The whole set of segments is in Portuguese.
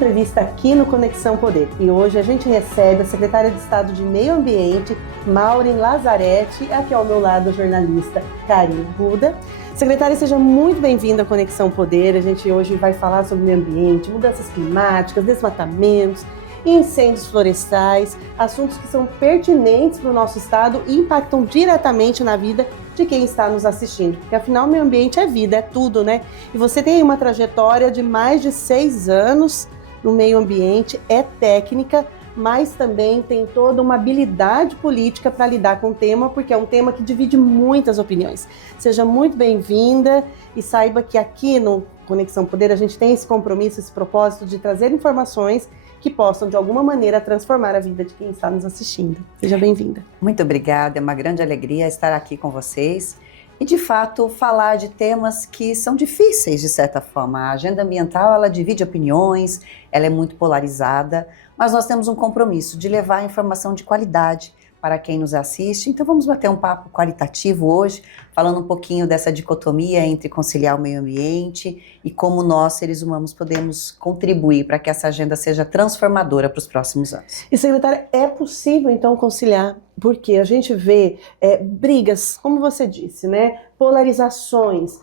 entrevista aqui no Conexão Poder. E hoje a gente recebe a secretária de Estado de Meio Ambiente, Maureen Lazzaretti, e aqui ao meu lado a jornalista Karine Buda. Secretária, seja muito bem-vinda ao Conexão Poder. A gente hoje vai falar sobre meio ambiente, mudanças climáticas, desmatamentos, incêndios florestais, assuntos que são pertinentes para o nosso estado e impactam diretamente na vida de quem está nos assistindo, porque afinal o meio ambiente é vida, é tudo, né? E você tem aí uma trajetória de mais de 6 anos no meio ambiente, é técnica, mas também tem toda uma habilidade política para lidar com o tema, porque é um tema que divide muitas opiniões. Seja muito bem-vinda e saiba que aqui no Conexão Poder a gente tem esse compromisso, esse propósito de trazer informações que possam, de alguma maneira, transformar a vida de quem está nos assistindo. Seja bem-vinda. Muito obrigada, é uma grande alegria estar aqui com vocês e, de fato, falar de temas que são difíceis, de certa forma. A agenda ambiental, ela divide opiniões, ela é muito polarizada, mas nós temos um compromisso de levar a informação de qualidade para quem nos assiste. Então vamos bater um papo qualitativo hoje, falando um pouquinho dessa dicotomia entre conciliar o meio ambiente e como nós, seres humanos, podemos contribuir para que essa agenda seja transformadora para os próximos anos. E, secretária, é possível, então, conciliar? Porque a gente vê brigas, como você disse, né? Polarizações,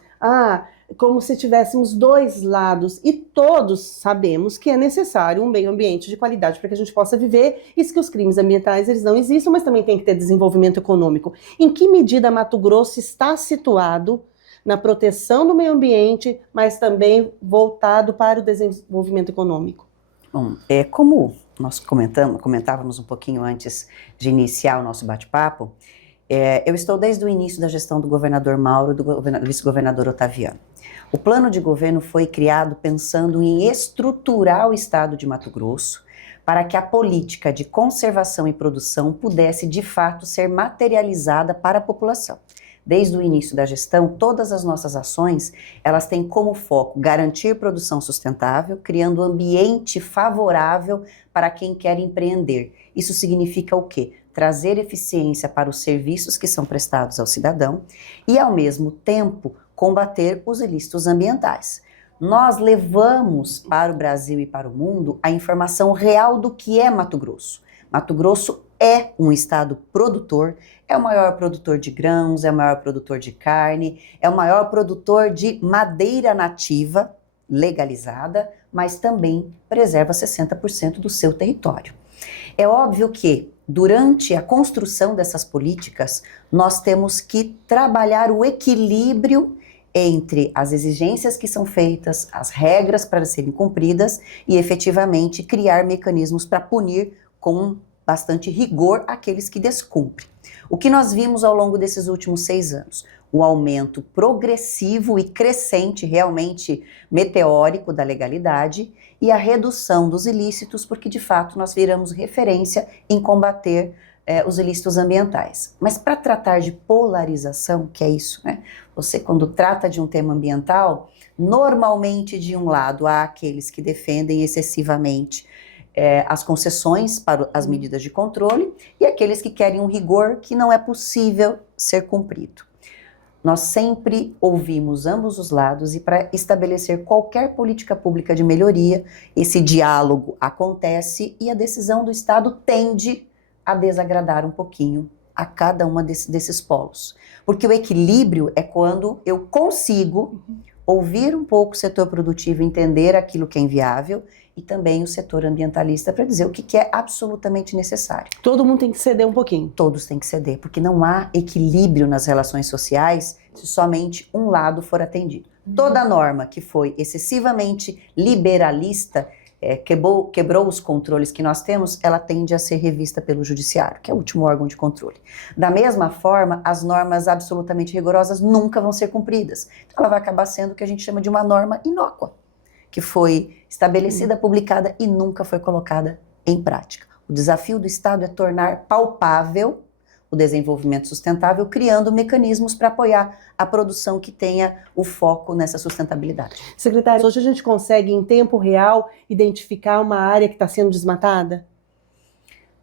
como se tivéssemos dois lados, e todos sabemos que é necessário um meio ambiente de qualidade para que a gente possa viver, e que os crimes ambientais eles não existam, mas também tem que ter desenvolvimento econômico. Em que medida Mato Grosso está situado na proteção do meio ambiente, mas também voltado para o desenvolvimento econômico? Bom, como nós comentávamos um pouquinho antes de iniciar o nosso bate-papo, eu estou desde o início da gestão do governador Mauro e do vice-governador Otaviano. O plano de governo foi criado pensando em estruturar o estado de Mato Grosso para que a política de conservação e produção pudesse, de fato, ser materializada para a população. Desde o início da gestão, todas as nossas ações, elas têm como foco garantir produção sustentável, criando um ambiente favorável para quem quer empreender. Isso significa o quê? Trazer eficiência para os serviços que são prestados ao cidadão e, ao mesmo tempo, combater os ilícitos ambientais. Nós levamos para o Brasil e para o mundo a informação real do que é Mato Grosso. Mato Grosso é um estado produtor, é o maior produtor de grãos, é o maior produtor de carne, é o maior produtor de madeira nativa, legalizada, mas também preserva 60% do seu território. É óbvio que, durante a construção dessas políticas, nós temos que trabalhar o equilíbrio entre as exigências que são feitas, as regras para serem cumpridas e, efetivamente, criar mecanismos para punir com bastante rigor aqueles que descumprem. O que nós vimos ao longo desses últimos 6 anos? O aumento progressivo e crescente, realmente meteórico, da legalidade e a redução dos ilícitos, porque de fato nós viramos referência em combater os ilícitos ambientais. Mas para tratar de polarização, que é isso, né? Você, quando trata de um tema ambiental, normalmente de um lado há aqueles que defendem excessivamente as concessões para as medidas de controle e aqueles que querem um rigor que não é possível ser cumprido. Nós sempre ouvimos ambos os lados e, para estabelecer qualquer política pública de melhoria, esse diálogo acontece e a decisão do Estado tende a desagradar um pouquinho a cada uma desses polos. Porque o equilíbrio é quando eu consigo ouvir um pouco o setor produtivo, entender aquilo que é inviável e também o setor ambientalista para dizer o que é absolutamente necessário. Todo mundo tem que ceder um pouquinho. Todos têm que ceder, porque não há equilíbrio nas relações sociais se somente um lado for atendido. Toda norma que foi excessivamente liberalista, quebrou os controles que nós temos, ela tende a ser revista pelo judiciário, que é o último órgão de controle. Da mesma forma, as normas absolutamente rigorosas nunca vão ser cumpridas. Então ela vai acabar sendo o que a gente chama de uma norma inócua, que foi estabelecida, publicada e nunca foi colocada em prática. O desafio do Estado é tornar palpável o desenvolvimento sustentável, criando mecanismos para apoiar a produção que tenha o foco nessa sustentabilidade. Secretária, hoje a gente consegue, em tempo real, identificar uma área que está sendo desmatada?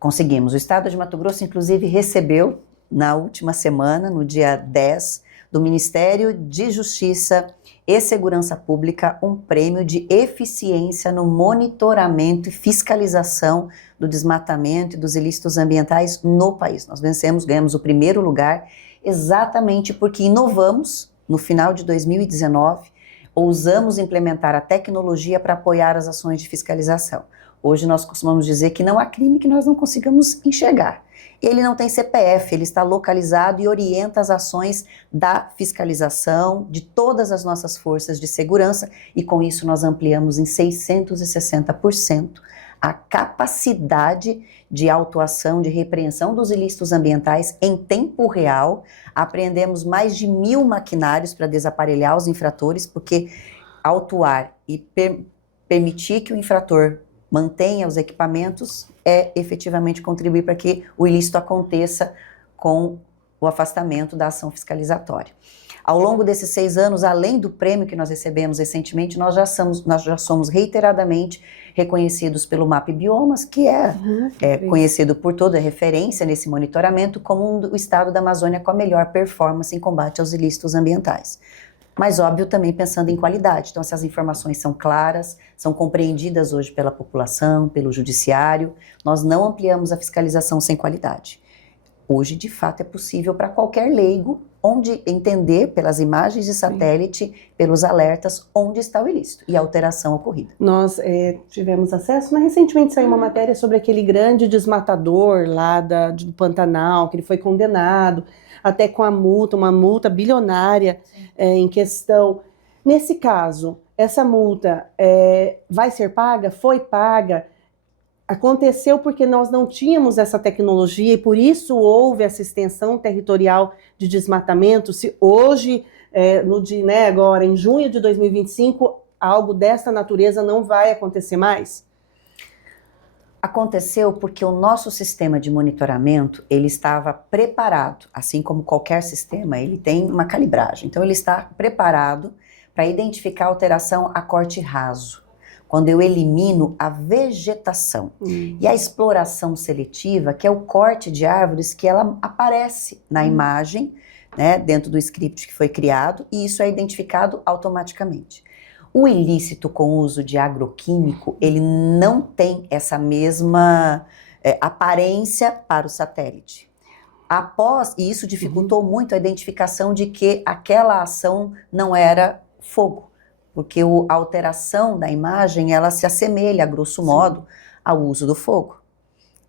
Conseguimos. O Estado de Mato Grosso, inclusive, recebeu, na última semana, no dia 10, do Ministério de Justiça e Segurança Pública um prêmio de eficiência no monitoramento e fiscalização do desmatamento e dos ilícitos ambientais no país. Nós ganhamos o primeiro lugar exatamente porque inovamos no final de 2019, ousamos implementar a tecnologia para apoiar as ações de fiscalização. Hoje nós costumamos dizer que não há crime que nós não consigamos enxergar. Ele não tem CPF, ele está localizado e orienta as ações da fiscalização de todas as nossas forças de segurança e com isso nós ampliamos em 660% a capacidade de autuação, de repreensão dos ilícitos ambientais em tempo real. Apreendemos mais de 1.000 maquinários para desaparelhar os infratores, porque autuar e permitir que o infrator mantenha os equipamentos é efetivamente contribuir para que o ilícito aconteça com o afastamento da ação fiscalizatória. Ao longo desses 6 anos, além do prêmio que nós recebemos recentemente, nós já somos reiteradamente reconhecidos pelo MAP Biomas, que é conhecido por toda a referência nesse monitoramento como o estado da Amazônia com a melhor performance em combate aos ilícitos ambientais. Mas, óbvio, também pensando em qualidade. Então, essas informações são claras, são compreendidas hoje pela população, pelo judiciário. Nós não ampliamos a fiscalização sem qualidade. Hoje, de fato, é possível para qualquer leigo onde entender pelas imagens de satélite, pelos alertas, onde está o ilícito e a alteração ocorrida. Nós tivemos acesso, mas recentemente saiu uma matéria sobre aquele grande desmatador lá do Pantanal, que ele foi condenado, até com uma multa bilionária em questão. Nesse caso, essa multa vai ser paga? Foi paga? Aconteceu porque nós não tínhamos essa tecnologia e por isso houve essa extensão territorial de desmatamento. Se hoje, agora em junho de 2025, algo dessa natureza não vai acontecer mais? Aconteceu porque o nosso sistema de monitoramento, ele estava preparado, assim como qualquer sistema, ele tem uma calibragem. Então ele está preparado para identificar alteração a corte raso, quando eu elimino a vegetação. E a exploração seletiva, que é o corte de árvores, que ela aparece na imagem, né, dentro do script que foi criado, e isso é identificado automaticamente. O ilícito com uso de agroquímico, ele não tem essa mesma aparência para o satélite. E isso dificultou muito a identificação de que aquela ação não era fogo, porque a alteração da imagem, ela se assemelha, a grosso modo, ao uso do fogo.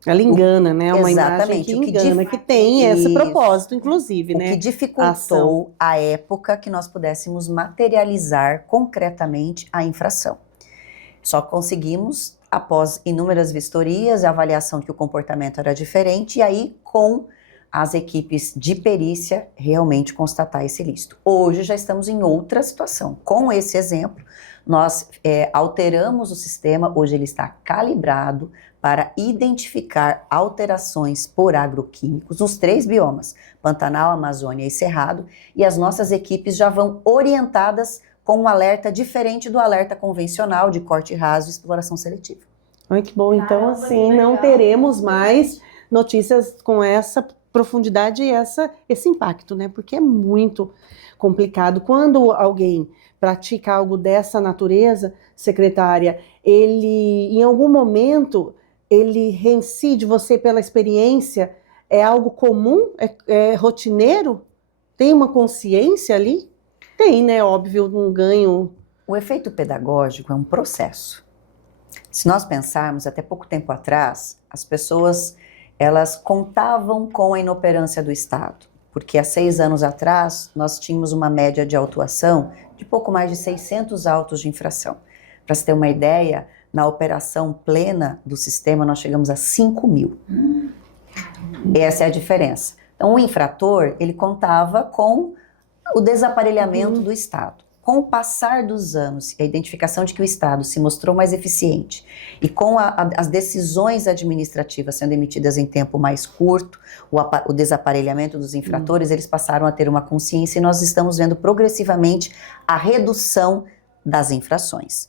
Ela engana, né? Uma exatamente, imagem que engana, que tem esse propósito, inclusive, né? O que dificultou a época que nós pudéssemos materializar concretamente a infração. Só conseguimos, após inúmeras vistorias, a avaliação de que o comportamento era diferente, e aí, com as equipes de perícia, realmente constatar esse ilícito. Hoje já estamos em outra situação. Com esse exemplo, nós alteramos o sistema, hoje ele está calibrado para identificar alterações por agroquímicos nos 3 biomas, Pantanal, Amazônia e Cerrado, e as nossas equipes já vão orientadas com um alerta diferente do alerta convencional de corte raso e exploração seletiva. Ai, que bom, então assim, não teremos mais notícias com essa profundidade e esse impacto, né? Porque é muito complicado. Quando alguém pratica algo dessa natureza, secretária, ele, em algum momento, ele reincide você pela experiência? É algo comum? É rotineiro? Tem uma consciência ali? Tem, né? Óbvio, um ganho. O efeito pedagógico é um processo. Se nós pensarmos, até pouco tempo atrás, as pessoas, elas contavam com a inoperância do Estado, porque há 6 anos atrás, nós tínhamos uma média de autuação de pouco mais de 600 autos de infração. Para se ter uma ideia, na operação plena do sistema, nós chegamos a 5.000. Essa é a diferença. Então, o infrator, ele contava com o desaparelhamento do Estado. Com o passar dos anos e a identificação de que o Estado se mostrou mais eficiente e com as decisões administrativas sendo emitidas em tempo mais curto, o desaparelhamento dos infratores, eles passaram a ter uma consciência e nós estamos vendo progressivamente a redução das infrações.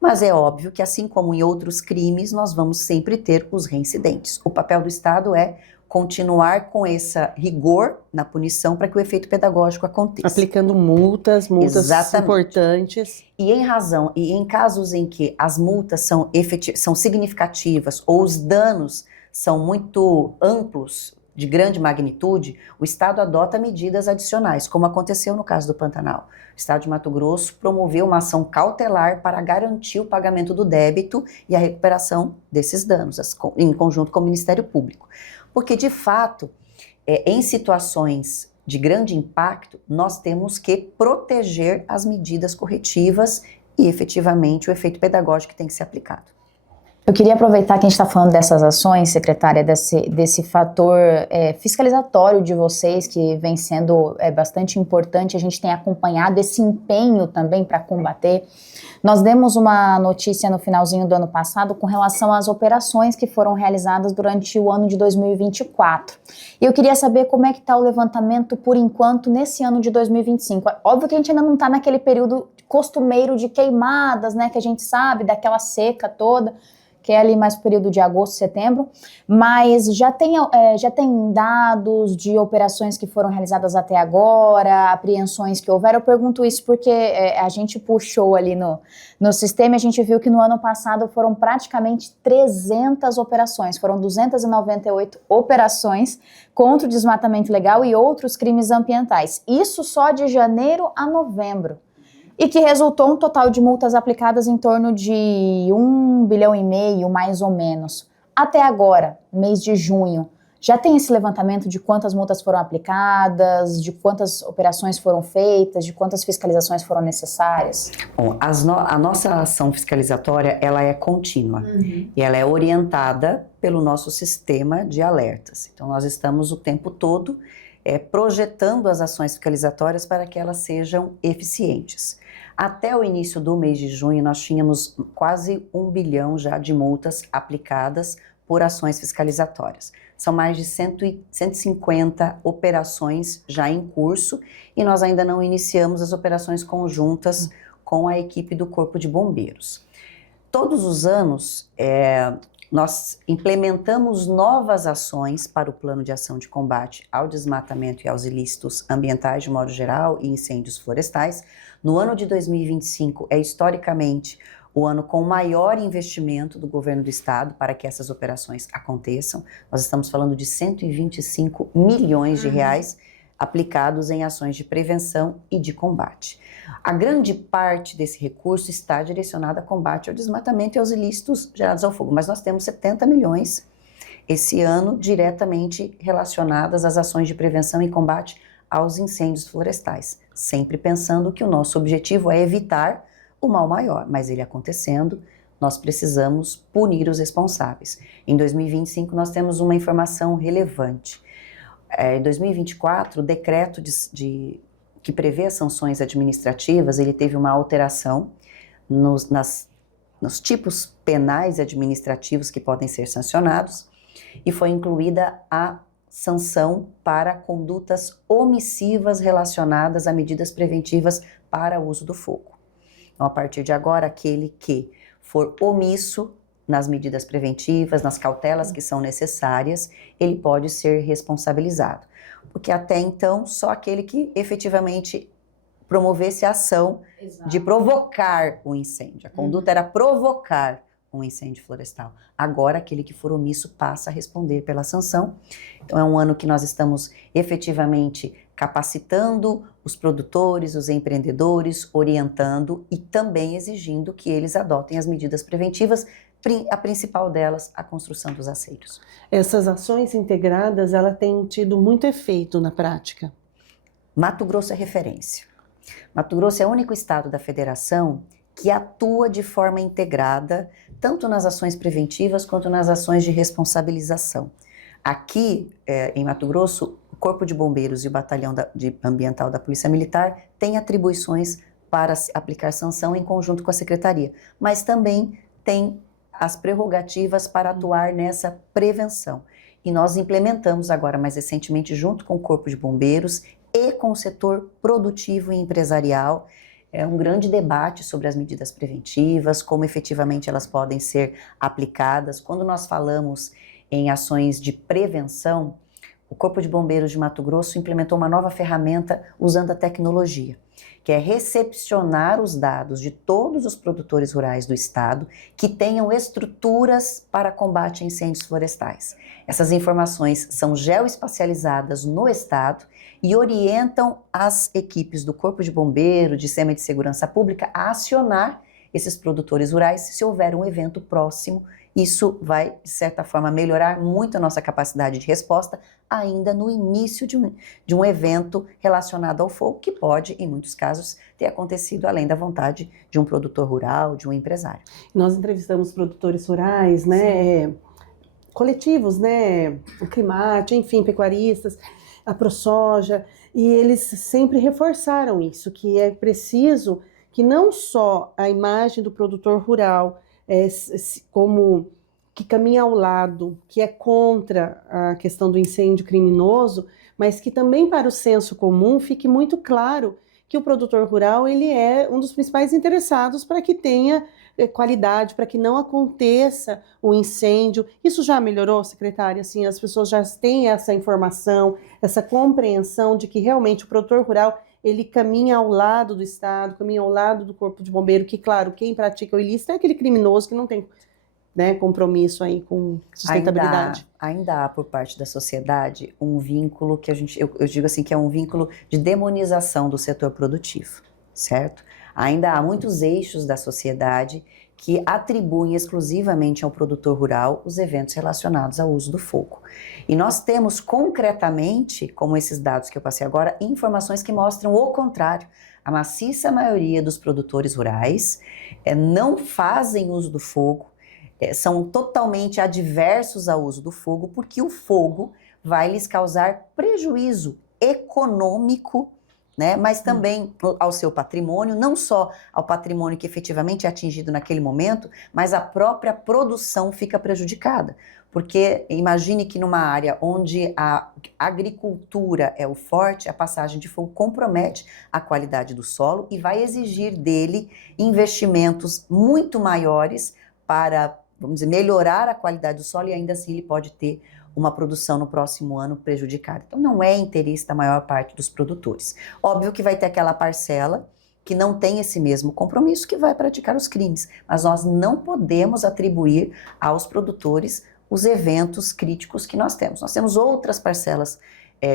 Mas é óbvio que, assim como em outros crimes, nós vamos sempre ter os reincidentes. O papel do Estado é continuar com esse rigor na punição para que o efeito pedagógico aconteça. Aplicando multas Exatamente. importantes. E em casos em que as multas são significativas ou os danos são muito amplos, de grande magnitude, o Estado adota medidas adicionais, como aconteceu no caso do Pantanal. O Estado de Mato Grosso promoveu uma ação cautelar para garantir o pagamento do débito e a recuperação desses danos, em conjunto com o Ministério Público. Porque, de fato, em situações de grande impacto, nós temos que proteger as medidas corretivas e, efetivamente, o efeito pedagógico que tem que ser aplicado. Eu queria aproveitar que a gente está falando dessas ações, secretária, desse fator fiscalizatório de vocês, que vem sendo bastante importante. A gente tem acompanhado esse empenho também para combater. Nós demos uma notícia no finalzinho do ano passado com relação às operações que foram realizadas durante o ano de 2024. E eu queria saber como é que está o levantamento, por enquanto, nesse ano de 2025. Óbvio que a gente ainda não está naquele período costumeiro de queimadas, né, que a gente sabe, daquela seca toda, que é ali mais período de agosto, setembro, mas já tem dados de operações que foram realizadas até agora, apreensões que houveram. Eu pergunto isso porque a gente puxou ali no sistema e a gente viu que no ano passado foram praticamente 300 operações, foram 298 operações contra o desmatamento ilegal e outros crimes ambientais. Isso só de janeiro a novembro. E que resultou um total de multas aplicadas em torno de 1,5 bilhão, mais ou menos. Até agora, mês de junho, já tem esse levantamento de quantas multas foram aplicadas, de quantas operações foram feitas, de quantas fiscalizações foram necessárias? Bom, a nossa ação fiscalizatória, ela é contínua e ela é orientada pelo nosso sistema de alertas. Então, nós estamos o tempo todo projetando as ações fiscalizatórias para que elas sejam eficientes. Até o início do mês de junho, nós tínhamos quase 1 bilhão já de multas aplicadas por ações fiscalizatórias. São mais de 150 operações já em curso e nós ainda não iniciamos as operações conjuntas com a equipe do Corpo de Bombeiros. Todos os anos, nós implementamos novas ações para o Plano de Ação de Combate ao Desmatamento e aos Ilícitos Ambientais de modo geral e incêndios florestais. No ano de 2025 é historicamente o ano com maior investimento do governo do estado para que essas operações aconteçam. Nós estamos falando de 125 milhões de reais aplicados em ações de prevenção e de combate. A grande parte desse recurso está direcionada a combate ao desmatamento e aos ilícitos gerados ao fogo, mas nós temos 70 milhões esse ano diretamente relacionadas às ações de prevenção e combate aos incêndios florestais, sempre pensando que o nosso objetivo é evitar o mal maior, mas ele acontecendo, nós precisamos punir os responsáveis. Em 2025 nós temos uma informação relevante. Em 2024, o decreto que prevê as sanções administrativas, ele teve uma alteração nos tipos penais e administrativos que podem ser sancionados e foi incluída a sanção para condutas omissivas relacionadas a medidas preventivas para o uso do fogo. Então, a partir de agora, aquele que for omisso nas medidas preventivas, nas cautelas que são necessárias, ele pode ser responsabilizado. Porque até então, só aquele que efetivamente promovesse a ação de provocar o incêndio. A conduta era provocar um incêndio florestal. Agora, aquele que for omisso passa a responder pela sanção. Então, é um ano que nós estamos efetivamente capacitando os produtores, os empreendedores, orientando e também exigindo que eles adotem as medidas preventivas, a principal delas, a construção dos aceiros. Essas ações integradas, ela tem tido muito efeito na prática? Mato Grosso é referência. Mato Grosso é o único estado da federação que atua de forma integrada, tanto nas ações preventivas quanto nas ações de responsabilização. Aqui, em Mato Grosso, o Corpo de Bombeiros e o Batalhão Ambiental da Polícia Militar têm atribuições para aplicar sanção em conjunto com a Secretaria, mas também tem as prerrogativas para atuar nessa prevenção. E nós implementamos agora, mais recentemente, junto com o Corpo de Bombeiros e com o setor produtivo e empresarial, um grande debate sobre as medidas preventivas, como efetivamente elas podem ser aplicadas. Quando nós falamos em ações de prevenção, o Corpo de Bombeiros de Mato Grosso implementou uma nova ferramenta usando a tecnologia, que é recepcionar os dados de todos os produtores rurais do estado que tenham estruturas para combate a incêndios florestais. Essas informações são geoespacializadas no estado e orientam as equipes do Corpo de Bombeiro, de SEMA e de Segurança Pública a acionar esses produtores rurais se houver um evento próximo. Isso vai, de certa forma, melhorar muito a nossa capacidade de resposta ainda no início de um evento relacionado ao fogo, que pode, em muitos casos, ter acontecido além da vontade de um produtor rural, de um empresário. Nós entrevistamos produtores rurais, né, coletivos, né, o Climate, enfim, pecuaristas, a ProSoja, e eles sempre reforçaram isso, que é preciso que não só a imagem do produtor rural, como que caminha ao lado, que é contra a questão do incêndio criminoso, mas que também para o senso comum fique muito claro que o produtor rural ele é um dos principais interessados para que tenha qualidade, para que não aconteça o incêndio. Isso já melhorou, secretária? Assim, as pessoas já têm essa informação, essa compreensão de que realmente o produtor rural ele caminha ao lado do Estado, caminha ao lado do Corpo de Bombeiro, que, claro, quem pratica o ilícito é aquele criminoso que não tem, né, compromisso aí com sustentabilidade. Ainda há por parte da sociedade um vínculo que eu digo assim, que é um vínculo de demonização do setor produtivo, certo? Ainda há muitos eixos da sociedade que atribuem exclusivamente ao produtor rural os eventos relacionados ao uso do fogo. E nós temos concretamente, como esses dados que eu passei agora, informações que mostram o contrário. A maciça maioria dos produtores rurais não fazem uso do fogo, são totalmente adversos ao uso do fogo, porque o fogo vai lhes causar prejuízo econômico, né, mas também ao seu patrimônio, não só ao patrimônio que efetivamente é atingido naquele momento, mas a própria produção fica prejudicada. Porque imagine que numa área onde a agricultura é o forte, a passagem de fogo compromete a qualidade do solo e vai exigir dele investimentos muito maiores para, vamos dizer, melhorar a qualidade do solo, e ainda assim ele pode ter uma produção no próximo ano prejudicada. Então não é interesse da maior parte dos produtores. Óbvio que vai ter aquela parcela que não tem esse mesmo compromisso, que vai praticar os crimes, mas nós não podemos atribuir aos produtores os eventos críticos que nós temos. Nós temos outras parcelas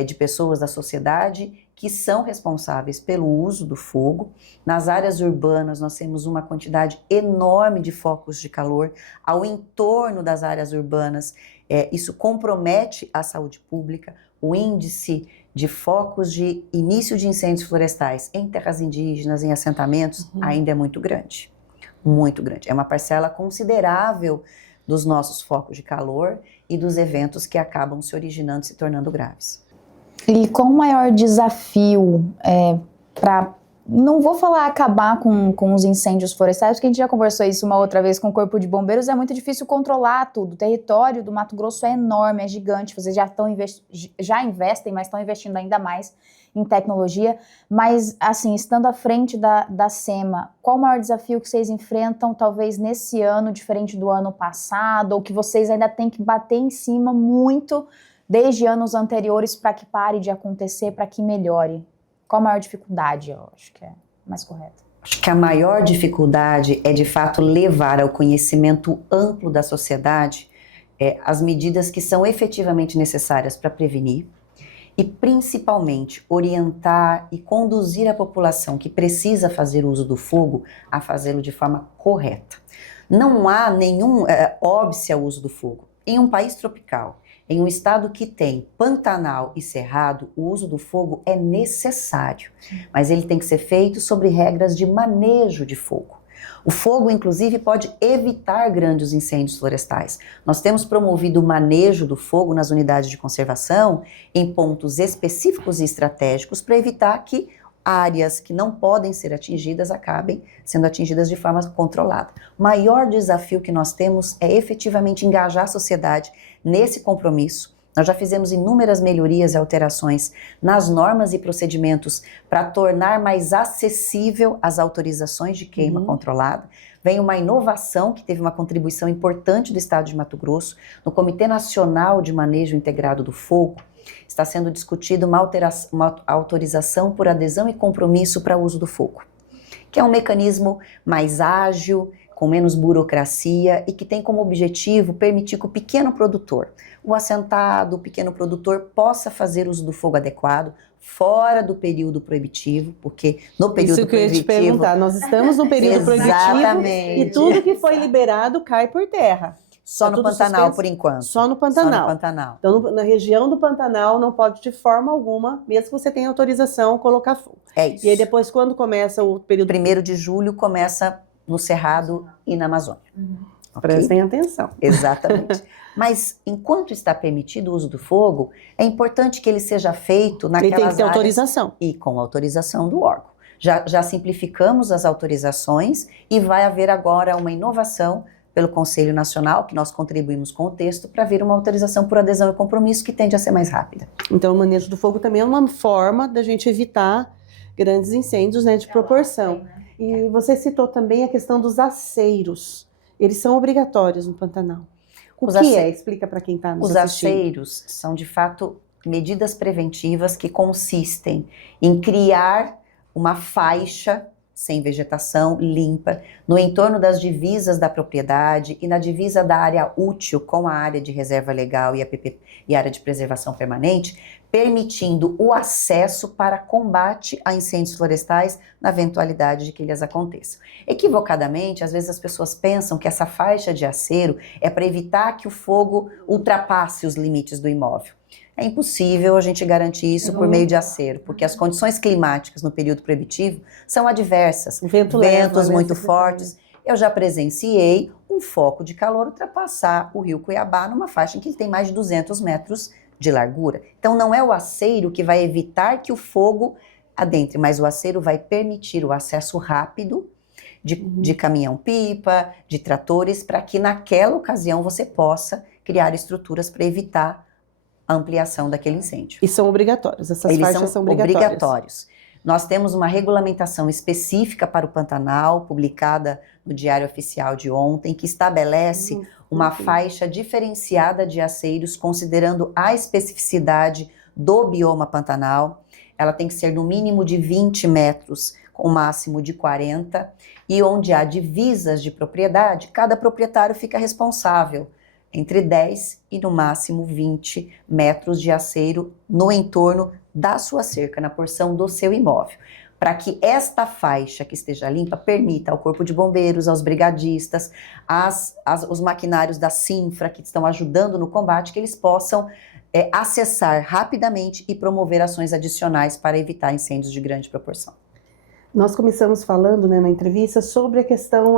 de pessoas da sociedade que são responsáveis pelo uso do fogo. Nas áreas urbanas nós temos uma quantidade enorme de focos de calor ao entorno das áreas urbanas. Isso compromete a saúde pública. O índice de focos de início de incêndios florestais em terras indígenas, em assentamentos, ainda é muito grande. Muito grande. É uma parcela considerável dos nossos focos de calor e dos eventos que acabam se originando, se tornando graves. E qual o maior desafio para, não vou falar acabar com os incêndios florestais, porque a gente já conversou isso uma outra vez com o Corpo de Bombeiros, é muito difícil controlar tudo. O território do Mato Grosso é enorme, é gigante, vocês já investem, mas estão investindo ainda mais em tecnologia. Mas, assim, estando à frente da SEMA, qual o maior desafio que vocês enfrentam, talvez nesse ano, diferente do ano passado, ou que vocês ainda têm que bater em cima muito desde anos anteriores para que pare de acontecer, para que melhore? Qual a maior dificuldade? Eu acho que é mais correto. Acho que a maior dificuldade é, de fato, levar ao conhecimento amplo da sociedade as medidas que são efetivamente necessárias para prevenir e, principalmente, orientar e conduzir a população que precisa fazer uso do fogo a fazê-lo de forma correta. Não há nenhum óbice ao uso do fogo. Em um país tropical, em um estado que tem Pantanal e Cerrado, o uso do fogo é necessário, mas ele tem que ser feito sobre regras de manejo de fogo. O fogo, inclusive, pode evitar grandes incêndios florestais. Nós temos promovido o manejo do fogo nas unidades de conservação em pontos específicos e estratégicos para evitar que áreas que não podem ser atingidas acabem sendo atingidas de forma controlada. O maior desafio que nós temos é efetivamente engajar a sociedade nesse compromisso. Nós já fizemos inúmeras melhorias e alterações nas normas e procedimentos para tornar mais acessível as autorizações de queima controlada, vem uma inovação que teve uma contribuição importante do Estado de Mato Grosso. No Comitê Nacional de Manejo Integrado do Fogo, está sendo discutida uma autorização por adesão e compromisso para uso do fogo, que é um mecanismo mais ágil, com menos burocracia e que tem como objetivo permitir que o pequeno produtor, o assentado, o pequeno produtor, possa fazer uso do fogo adequado, fora do período proibitivo, porque no período Isso que eu ia te proibitivo... perguntar, nós estamos no período proibitivo Exatamente. e tudo que foi liberado cai por terra. Só Tá no tudo Pantanal, suspenso? por enquanto. Só no Pantanal. Só no Pantanal. Então, na região do Pantanal, não pode de forma alguma, mesmo que você tenha autorização, colocar fogo. É isso. E aí depois, quando começa o período... 1º de julho começa no Cerrado e na Amazônia. Ok? Prestem atenção. Exatamente. Mas, enquanto está permitido o uso do fogo, é importante que ele seja feito naquelas Ele tem que ter áreas autorização. e com autorização do órgão. Já simplificamos as autorizações e vai haver agora uma inovação pelo Conselho Nacional, que nós contribuímos com o texto, para vir uma autorização por adesão e compromisso que tende a ser mais rápida. Então, o manejo do fogo também é uma forma da gente evitar grandes incêndios, né, de proporção. E você citou também a questão dos aceiros. Eles são obrigatórios no Pantanal. O que é? Explica para quem está nos Os assistindo. aceiros são, de fato, medidas preventivas que consistem em criar uma faixa sem vegetação, limpa, no entorno das divisas da propriedade e na divisa da área útil com a área de reserva legal e a área de preservação permanente, permitindo o acesso para combate a incêndios florestais na eventualidade de que eles aconteçam. Equivocadamente, às vezes as pessoas pensam que essa faixa de acero é para evitar que o fogo ultrapasse os limites do imóvel. É impossível a gente garantir isso por meio de acero, porque as condições climáticas no período proibitivo são adversas. Ventos muito fortes. Eu já presenciei um foco de calor ultrapassar o rio Cuiabá numa faixa em que ele tem mais de 200 metros de largura. Então não é o aceiro que vai evitar que o fogo adentre, mas o aceiro vai permitir o acesso rápido de caminhão-pipa, de tratores, para que naquela ocasião você possa criar estruturas para evitar a ampliação daquele incêndio. E são obrigatórios, essas Eles faixas são obrigatórios. Nós temos uma regulamentação específica para o Pantanal, publicada no Diário Oficial de ontem, que estabelece uma faixa diferenciada de aceiros, considerando a especificidade do bioma Pantanal. Ela tem que ser no mínimo de 20 metros, com o máximo de 40, e onde há divisas de propriedade, cada proprietário fica responsável entre 10 e no máximo 20 metros de aceiro no entorno da sua cerca, na porção do seu imóvel, para que esta faixa que esteja limpa permita ao Corpo de Bombeiros, aos brigadistas, os maquinários da Sinfra que estão ajudando no combate, que eles possam acessar rapidamente e promover ações adicionais para evitar incêndios de grande proporção. Nós começamos falando, né, na entrevista sobre a questão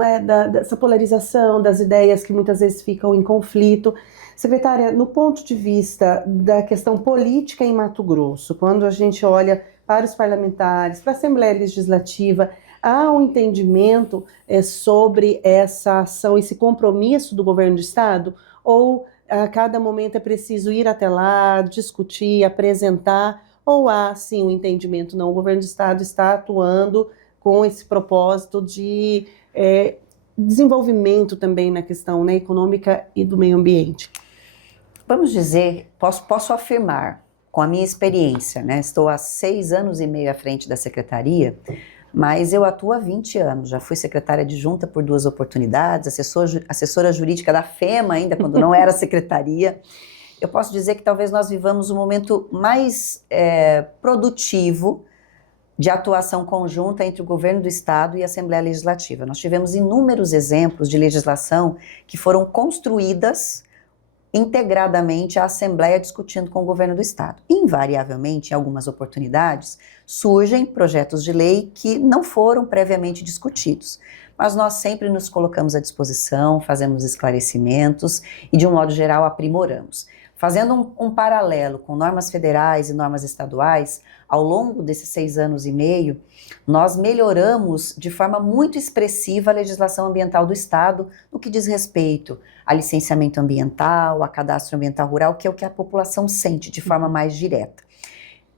dessa polarização das ideias que muitas vezes ficam em conflito. Secretária, no ponto de vista da questão política em Mato Grosso, quando a gente olha para os parlamentares, para a Assembleia Legislativa, há um entendimento sobre essa ação, esse compromisso do governo do Estado? Ou a cada momento é preciso ir até lá, discutir, apresentar? Ou há, sim, um entendimento, não, o governo do Estado está atuando com esse propósito de desenvolvimento também na questão, né, econômica e do meio ambiente? Vamos dizer, posso afirmar, com a minha experiência, né, estou há 6 anos e meio à frente da secretaria, mas eu atuo há 20 anos, já fui secretária adjunta por 2 oportunidades, assessora jurídica da FEMA ainda, quando não era secretaria. Eu posso dizer que talvez nós vivamos um momento mais produtivo de atuação conjunta entre o governo do Estado e a Assembleia Legislativa. Nós tivemos inúmeros exemplos de legislação que foram construídas integradamente à Assembleia discutindo com o governo do Estado. Invariavelmente, em algumas oportunidades, surgem projetos de lei que não foram previamente discutidos. Mas nós sempre nos colocamos à disposição, fazemos esclarecimentos e, de um modo geral, aprimoramos. Fazendo um paralelo com normas federais e normas estaduais, ao longo desses 6 anos e meio, nós melhoramos de forma muito expressiva a legislação ambiental do Estado no que diz respeito a licenciamento ambiental, a cadastro ambiental rural, que é o que a população sente de forma mais direta.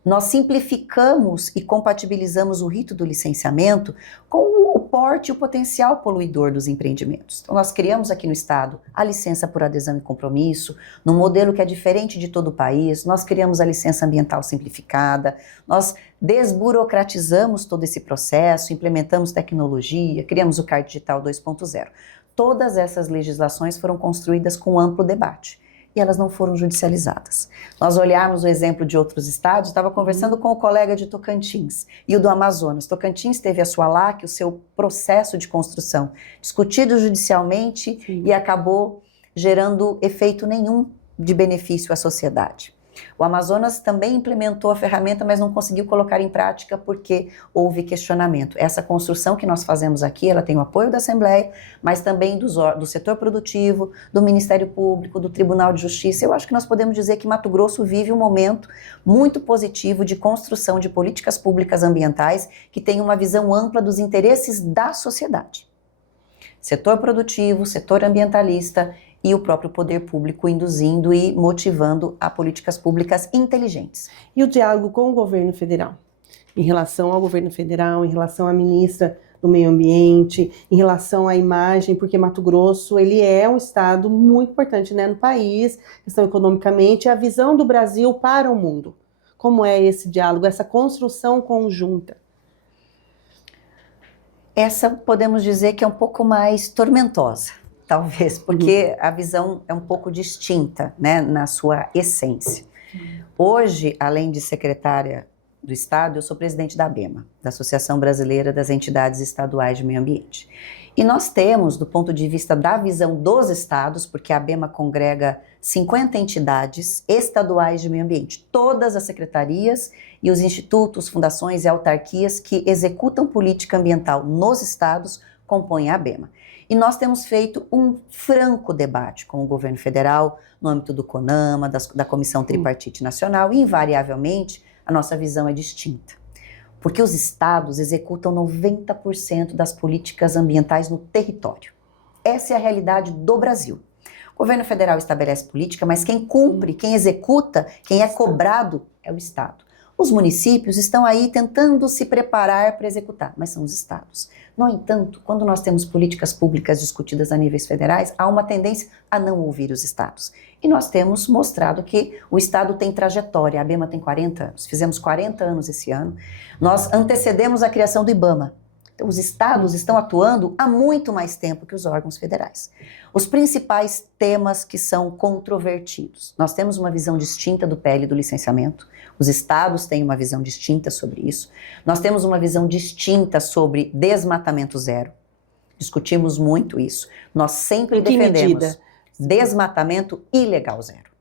Nós simplificamos e compatibilizamos o rito do licenciamento com o porte e o potencial poluidor dos empreendimentos. Então, nós criamos aqui no Estado a licença por adesão e compromisso, num modelo que é diferente de todo o país. Nós criamos a licença ambiental simplificada, nós desburocratizamos todo esse processo, implementamos tecnologia, criamos o CARD Digital 2.0. Todas essas legislações foram construídas com amplo debate. E elas não foram judicializadas. Nós olharmos o exemplo de outros estados, estava conversando com o colega de Tocantins e o do Amazonas. Tocantins teve a sua LAC, o seu processo de construção, discutido judicialmente e acabou gerando efeito nenhum de benefício à sociedade. O Amazonas também implementou a ferramenta, mas não conseguiu colocar em prática porque houve questionamento. Essa construção que nós fazemos aqui, ela tem o apoio da Assembleia, mas também do setor produtivo, do Ministério Público, do Tribunal de Justiça. Eu acho que nós podemos dizer que Mato Grosso vive um momento muito positivo de construção de políticas públicas ambientais que tem uma visão ampla dos interesses da sociedade. Setor produtivo, setor ambientalista e o próprio poder público induzindo e motivando a políticas públicas inteligentes. E o diálogo com o governo federal? Em relação ao governo federal, em relação à ministra do Meio Ambiente, em relação à imagem, porque Mato Grosso, ele é um estado muito importante, né, no país, questão economicamente, a visão do Brasil para o mundo. Como é esse diálogo, essa construção conjunta? Essa podemos dizer que é um pouco mais tormentosa. Talvez, porque a visão é um pouco distinta, né, na sua essência. Hoje, além de secretária do Estado, eu sou presidente da ABEMA, da Associação Brasileira das Entidades Estaduais de Meio Ambiente. E nós temos, do ponto de vista da visão dos estados, porque a ABEMA congrega 50 entidades estaduais de meio ambiente, todas as secretarias e os institutos, fundações e autarquias que executam política ambiental nos estados compõem a ABEMA. E nós temos feito um franco debate com o governo federal, no âmbito do CONAMA, da Comissão Tripartite Nacional, e invariavelmente a nossa visão é distinta. Porque os estados executam 90% das políticas ambientais no território. Essa é a realidade do Brasil. O governo federal estabelece política, mas quem cumpre, quem executa, quem é cobrado é o estado. Os municípios estão aí tentando se preparar para executar, mas são os estados. No entanto, quando nós temos políticas públicas discutidas a níveis federais, há uma tendência a não ouvir os estados. E nós temos mostrado que o estado tem trajetória. A ABEMA tem 40 anos, fizemos 40 anos esse ano. Nós antecedemos a criação do IBAMA. Então, os estados estão atuando há muito mais tempo que os órgãos federais. Os principais temas que são controvertidos. Nós temos uma visão distinta do PL do licenciamento. Os estados têm uma visão distinta sobre isso. Nós temos uma visão distinta sobre desmatamento zero. Discutimos muito isso. Nós sempre defendemos desmatamento ilegal zero.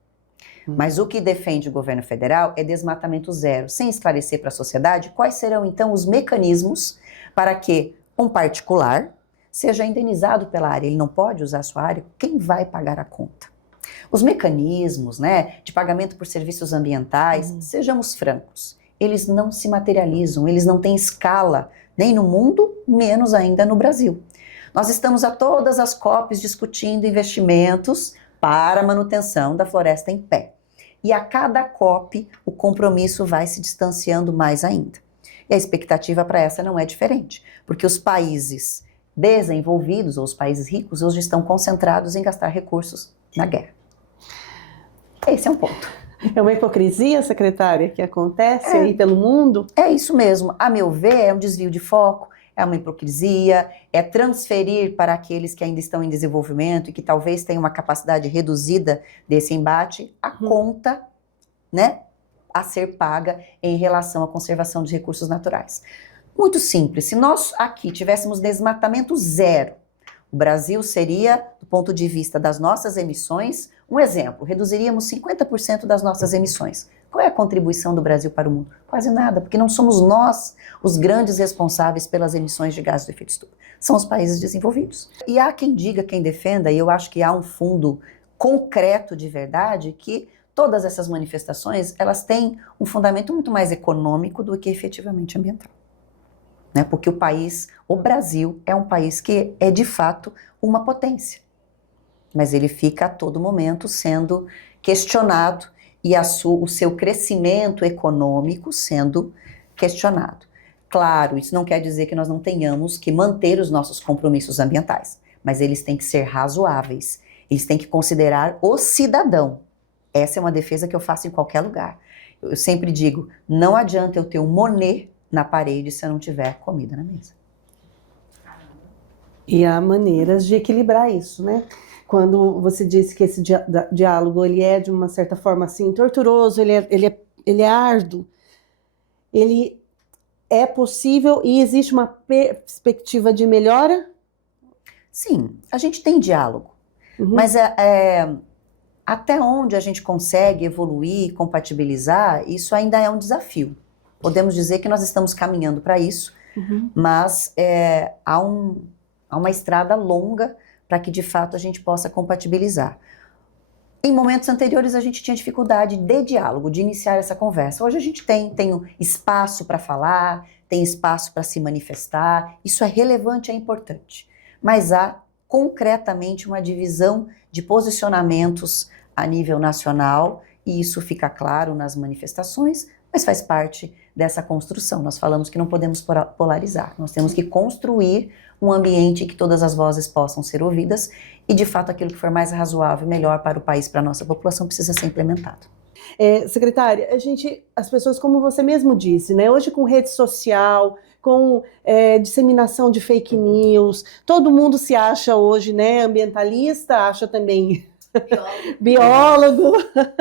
Mas o que defende o governo federal é desmatamento zero, sem esclarecer para a sociedade quais serão então os mecanismos para que um particular seja indenizado pela área. Ele não pode usar a sua área, quem vai pagar a conta? Os mecanismos, né, de pagamento por serviços ambientais, sejamos francos, eles não se materializam, eles não têm escala, nem no mundo, menos ainda no Brasil. Nós estamos a todas as COPs discutindo investimentos para a manutenção da floresta em pé. E a cada COP, o compromisso vai se distanciando mais ainda. E a expectativa para essa não é diferente, porque os países desenvolvidos, ou os países ricos, hoje estão concentrados em gastar recursos na guerra. Esse é um ponto. É uma hipocrisia, secretária, que acontece aí pelo mundo? É isso mesmo. A meu ver, é um desvio de foco, é uma hipocrisia, é transferir para aqueles que ainda estão em desenvolvimento e que talvez tenham uma capacidade reduzida desse embate a conta, né, a ser paga em relação à conservação de recursos naturais. Muito simples. Se nós aqui tivéssemos desmatamento zero, o Brasil seria, do ponto de vista das nossas emissões, um exemplo, reduziríamos 50% das nossas emissões. Qual é a contribuição do Brasil para o mundo? Quase nada, porque não somos nós os grandes responsáveis pelas emissões de gases do efeito estufa. São os países desenvolvidos. E há quem diga, quem defenda, e eu acho que há um fundo concreto de verdade, que todas essas manifestações, elas têm um fundamento muito mais econômico do que efetivamente ambiental. Né? Porque o Brasil é um país que é de fato uma potência. Mas ele fica a todo momento sendo questionado e o seu crescimento econômico sendo questionado. Claro, isso não quer dizer que nós não tenhamos que manter os nossos compromissos ambientais, mas eles têm que ser razoáveis, eles têm que considerar o cidadão. Essa é uma defesa que eu faço em qualquer lugar. Eu sempre digo, não adianta eu ter um Monet na parede se eu não tiver comida na mesa. E há maneiras de equilibrar isso, né? Quando você disse que esse diálogo ele é de uma certa forma assim torturoso, ele é árduo, ele é possível e existe uma perspectiva de melhora? Sim, a gente tem diálogo, mas até onde a gente consegue evoluir, compatibilizar, isso ainda é um desafio. Podemos dizer que nós estamos caminhando para isso, mas há uma estrada longa para que de fato a gente possa compatibilizar. Em momentos anteriores a gente tinha dificuldade de diálogo, de iniciar essa conversa. Hoje a gente tem espaço para falar, tem espaço para se manifestar, isso é relevante, é importante. Mas há concretamente uma divisão de posicionamentos a nível nacional e isso fica claro nas manifestações, mas faz parte dessa construção. Nós falamos que não podemos polarizar, nós temos que construir um ambiente em que todas as vozes possam ser ouvidas e, de fato, aquilo que for mais razoável, melhor para o país, para a nossa população, precisa ser implementado. Secretária, as pessoas, como você mesmo disse, né, hoje com rede social, com disseminação de fake news, todo mundo se acha hoje, né, ambientalista, acha também biólogo,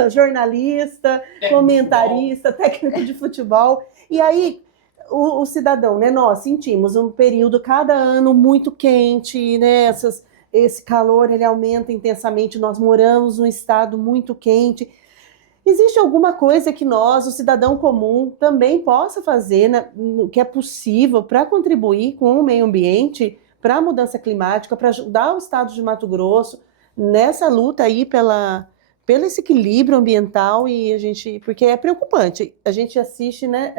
jornalista, comentarista, técnico de futebol, e aí o cidadão, né, nós sentimos um período cada ano muito quente, né, esse calor ele aumenta intensamente, nós moramos num estado muito quente. Existe alguma coisa que nós, o cidadão comum, também possa fazer, né, no que é possível para contribuir com o meio ambiente, para a mudança climática, para ajudar o estado de Mato Grosso nessa luta aí pelo esse equilíbrio ambiental porque é preocupante. A gente assiste, né,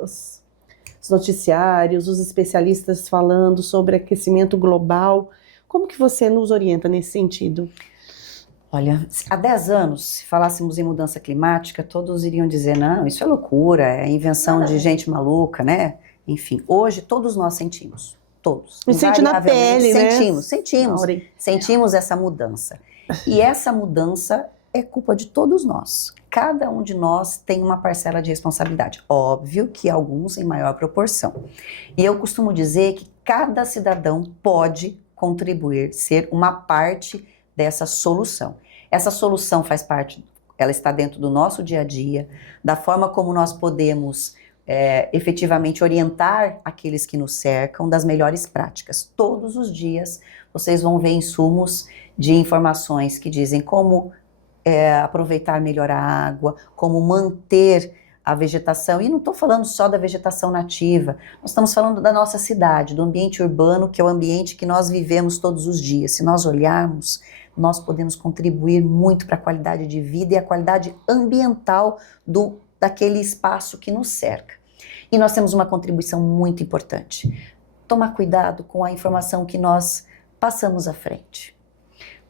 os noticiários, os especialistas falando sobre aquecimento global. Como que você nos orienta nesse sentido? Olha, há 10 anos, se falássemos em mudança climática, todos iriam dizer, não, isso é loucura, é invenção de gente maluca, né? Enfim, hoje todos nós sentimos, todos. Me sente na pele, né? Sentimos essa mudança. E essa mudança é culpa de todos nós. Cada um de nós tem uma parcela de responsabilidade. Óbvio que alguns em maior proporção. E eu costumo dizer que cada cidadão pode contribuir, ser uma parte dessa solução. Essa solução faz parte, ela está dentro do nosso dia a dia, da forma como nós podemos efetivamente orientar aqueles que nos cercam, das melhores práticas. Todos os dias vocês vão ver insumos de informações que dizem como aproveitar melhor a água, como manter a vegetação, e não estou falando só da vegetação nativa, nós estamos falando da nossa cidade, do ambiente urbano, que é o ambiente que nós vivemos todos os dias. Se nós olharmos, nós podemos contribuir muito para a qualidade de vida e a qualidade ambiental daquele espaço que nos cerca. E nós temos uma contribuição muito importante, tomar cuidado com a informação que nós passamos à frente.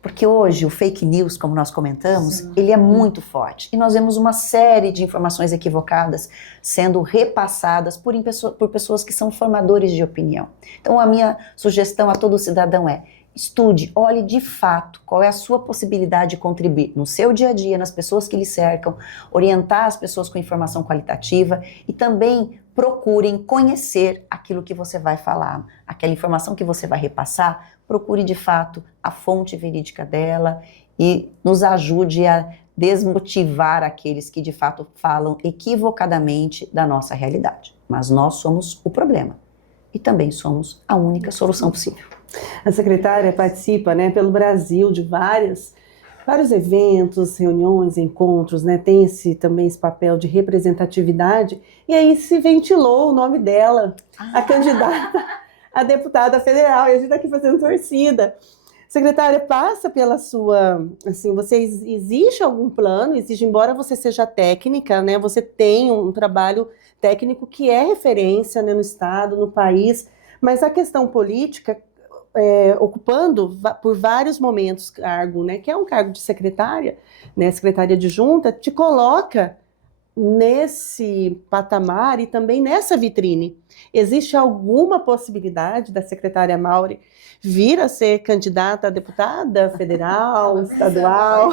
Porque hoje o fake news, como nós comentamos, ele é muito forte. E nós vemos uma série de informações equivocadas sendo repassadas por pessoas que são formadores de opinião. Então a minha sugestão a todo cidadão é: estude, olhe de fato qual é a sua possibilidade de contribuir no seu dia a dia, nas pessoas que lhe cercam, orientar as pessoas com informação qualitativa e também procurem conhecer aquilo que você vai falar, aquela informação que você vai repassar, procure de fato a fonte verídica dela e nos ajude a desmotivar aqueles que de fato falam equivocadamente da nossa realidade. Mas nós somos o problema e também somos a única solução possível. A secretária participa, né, pelo Brasil de vários eventos, reuniões, encontros, né, tem também esse papel de representatividade, e aí se ventilou o nome dela, a candidata a deputada federal, e a gente está aqui fazendo torcida. Secretária, passa pela sua, assim, existe algum plano, embora você seja técnica, né, você tem um trabalho técnico que é referência, né, no estado, no país, mas a questão política, ocupando por vários momentos cargo, né, que é um cargo de secretária, né, secretária adjunta, te coloca nesse patamar e também nessa vitrine. Existe alguma possibilidade da secretária Mauri vir a ser candidata a deputada federal, estadual,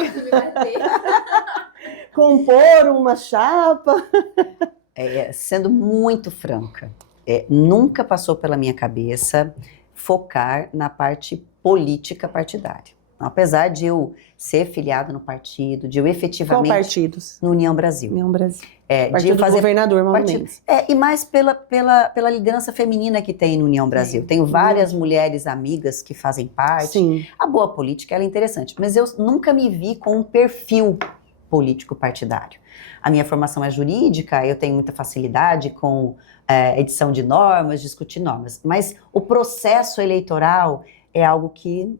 compor uma chapa? Sendo muito franca, nunca passou pela minha cabeça focar na parte política partidária. Apesar de eu ser filiada no partido, de eu efetivamente... Qual partidos? No União Brasil. União Brasil. Partido do governador Mauro Mendes. E mais pela liderança feminina que tem no União Brasil. Tenho várias mulheres amigas que fazem parte. Sim. A boa política ela é interessante, mas eu nunca me vi com um perfil político partidário. A minha formação é jurídica, eu tenho muita facilidade com edição de normas, discutir normas, mas o processo eleitoral é algo que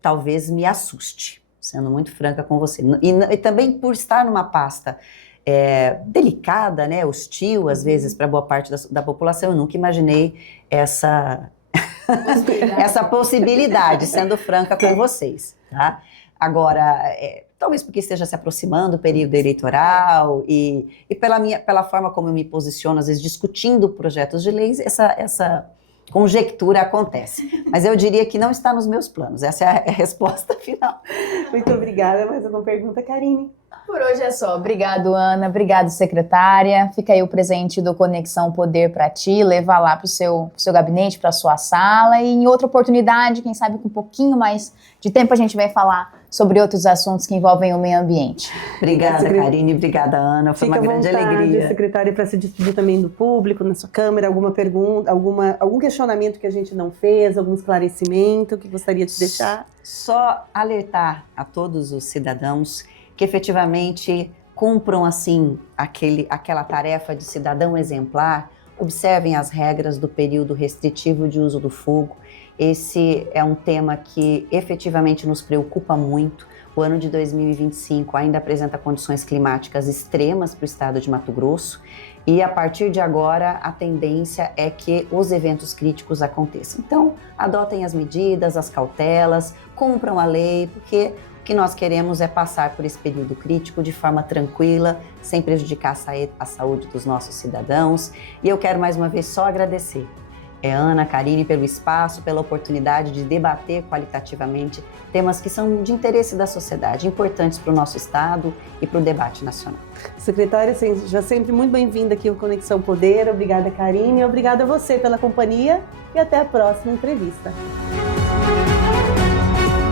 talvez me assuste, sendo muito franca com você. E também por estar numa pasta delicada, né, hostil, às vezes, para boa parte da população, eu nunca imaginei essa possibilidade, sendo franca com vocês, tá? Agora, talvez porque esteja se aproximando o período eleitoral e pela forma como eu me posiciono, às vezes discutindo projetos de leis, essa conjectura acontece. Mas eu diria que não está nos meus planos. Essa é a resposta final. Muito obrigada. Mais alguma pergunta, Karine? Por hoje é só. Obrigado, Ana. Obrigado, secretária. Fica aí o presente do Conexão Poder para ti, levar lá para o seu gabinete, para a sua sala. E em outra oportunidade, quem sabe com um pouquinho mais de tempo, a gente vai falar sobre outros assuntos que envolvem o meio ambiente. Obrigada, Karine. Obrigada, Ana. Foi uma grande alegria. Secretária, para se despedir também do público, na sua câmera, alguma pergunta, algum questionamento que a gente não fez, algum esclarecimento que gostaria de deixar? Só alertar a todos os cidadãos que efetivamente cumpram assim aquela tarefa de cidadão exemplar, observem as regras do período restritivo de uso do fogo. Esse é um tema que efetivamente nos preocupa muito. O ano de 2025 ainda apresenta condições climáticas extremas para o estado de Mato Grosso e a partir de agora a tendência é que os eventos críticos aconteçam. Então, adotem as medidas, as cautelas, cumpram a lei, porque o que nós queremos é passar por esse período crítico de forma tranquila, sem prejudicar a saúde dos nossos cidadãos. E eu quero mais uma vez só agradecer Ana, Karine, pelo espaço, pela oportunidade de debater qualitativamente temas que são de interesse da sociedade, importantes para o nosso Estado e para o debate nacional. Secretária, já sempre muito bem-vinda aqui ao Conexão Poder. Obrigada, Karine. Obrigada a você pela companhia e até a próxima entrevista.